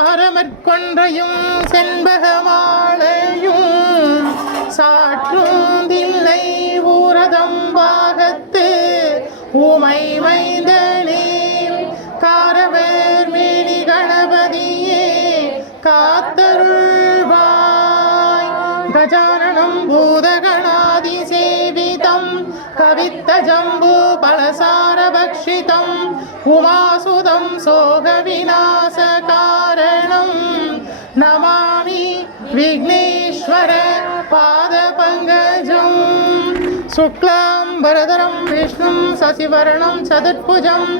தாரமற்கொன்றையும் செண்பகமாலையும் சாற்றும் தில்லை ஊரதம் பாகத்து உமை மைந்தனே காரவர் மேனி கணபதியே காத்தருள்வாய் கஜானனம் பூதக சேவிதம் கவித்த ஜம்பு பலசாரபக்ஷிதம் உமாசுதம் சோக விநாச காரணம். நமாமி விக்னேஸ்வர பாத பங்கஜம். சுக்லாம் வரதரம் விஷ்ணும் சசிவரணம் சதுர்புஜம்.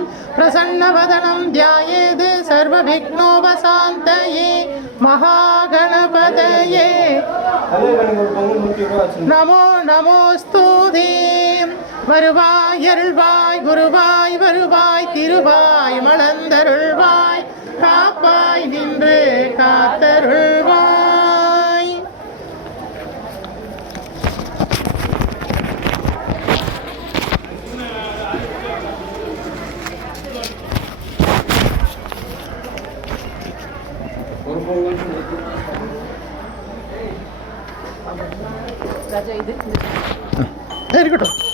வருவாய் அருள்வாய் குருவாய் வருவாய் திருவாய் மலர்ந்தருள்வாய் காப்பாய் நின்று காத்தருள்வாய். இருக்கட்டும்.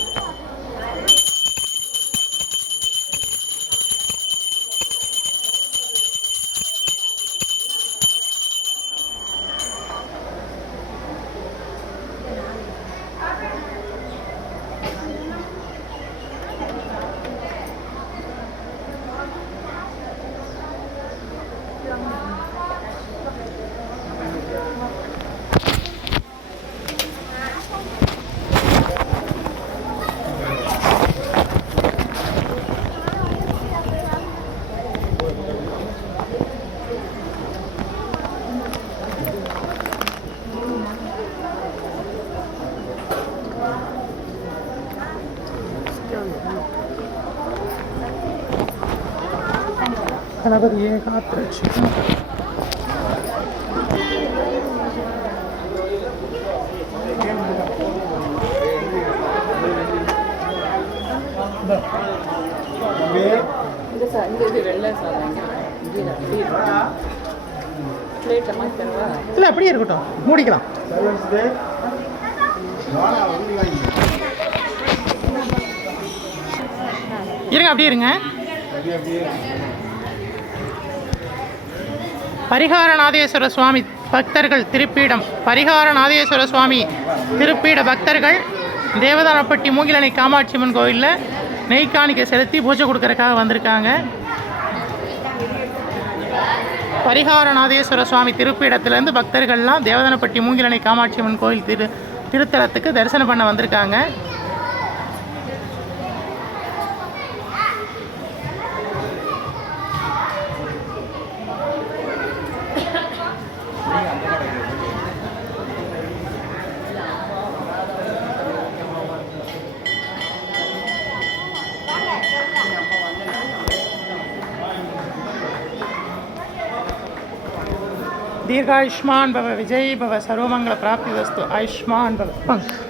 மாற்றி தருவா இல்லை அப்படியே இருக்கட்டும். மூடிக்கலாம். இருங்க அப்படியே இருங்க. பரிகாரநாதேஸ்வர சுவாமி பக்தர்கள் திருப்பீடம். பரிகாரநாதேஸ்வர சுவாமி திருப்பீட பக்தர்கள் தேவதானப்பட்டி மூங்கிலணை காமாட்சி அம்மன் கோயிலில் நெய்க்காணிக்கை செலுத்தி பூஜை கொடுக்கறக்காக வந்திருக்காங்க. பரிகாரநாதேஸ்வர சுவாமி திருப்பீடத்திலேருந்து பக்தர்கள்லாம் தேவதானப்பட்டி மூங்கிலணை காமாட்சி அம்மன் கோயில் திரு திருத்தலத்துக்கு தரிசனம் பண்ண வந்திருக்காங்க. दीर्घायुष्मान भव विजयी भव सर्वमंगल प्राप्ति वस्तु आयुष्मान भव